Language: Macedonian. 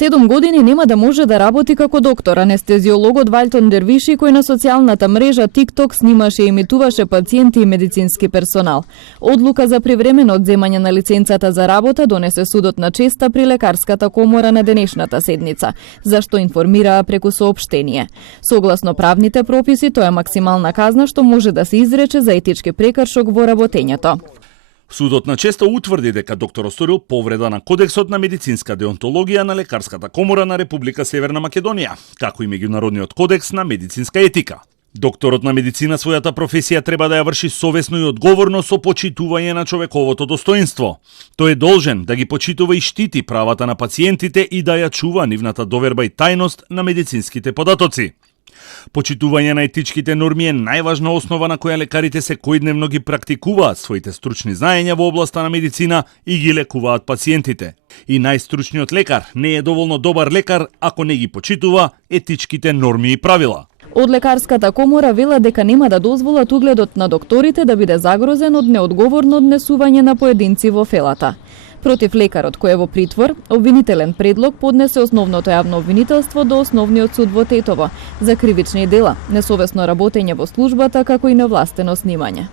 7 години нема да може да работи како доктор. Анестезиологот Валтон Дервиши, кој на социјалната мрежа TikTok снимаше и имитуваше пациенти и медицински персонал. Одлука за привремено одземање на лиценцата за работа донесе судот на честа при лекарската комора на денешната седница, зашто информираа преку соопштение. Согласно правните прописи, тоа е максимална казна што може да се изрече за етички прекршок во работењето. Судот на честа утврди дека доктор осторил повреда на Кодексот на медицинска деонтологија на Лекарската комора на Република Северна Македонија, како и Меѓународниот кодекс на медицинска етика. Докторот на медицина својата професија треба да ја врши совесно и одговорно со почитување на човековото достоинство. Тој е должен да ги почитува и штити правата на пациентите и да ја чува нивната доверба и тајност на медицинските податоци. Почитување на етичките норми е најважна основа на која лекарите секојдневно ги практикуваат своите стручни знаења во областа на медицина и ги лекуваат пациентите. И најстручниот лекар не е доволно добар лекар ако не ги почитува етичките норми и правила. Од Лекарската комора вела дека нема да дозволат угледот на докторите да биде загрозен од неодговорно однесување на поединци во фелата. Против лекарот кој е во притвор, обвинителен предлог поднесе основното јавно обвинителство до Основниот суд во Тетово за кривични дела, несовесно работење во службата како и невластено снимање.